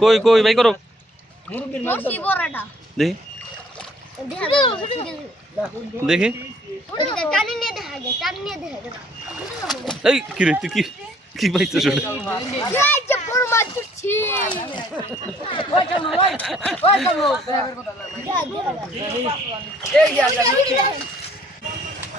কই কই ভাই করো। দেখি দেখি। এই কি রে তুই কি কি পাইছো শুনে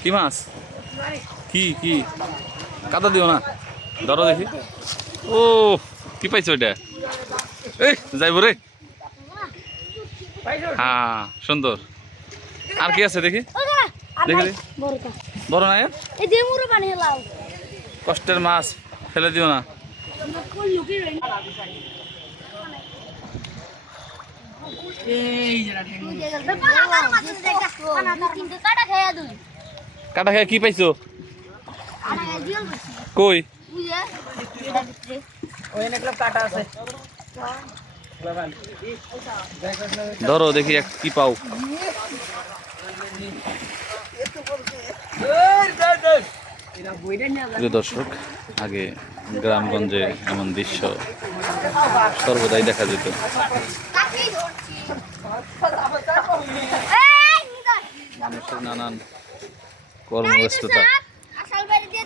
কি মাছ? কি কি? কাদা দিও না। ধরো দেখি। ও। কি পাইছো এটা এই যাইব রে হ্যাঁ সুন্দর আর কি আছে দেখি? দেখি বড় না কষ্টের মাছ ফেলে দিও না। কাটা খেয়ে দুই কাটা খায় কি পাইছো? কই? ধরো দেখি এক কি পাও। প্রিয় দর্শক, আগে গ্রামগঞ্জে এমন দৃশ্য সর্বদাই দেখা যেত। মানুষের নানান কর্মব্যস্ততা।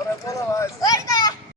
Agora é bola mais.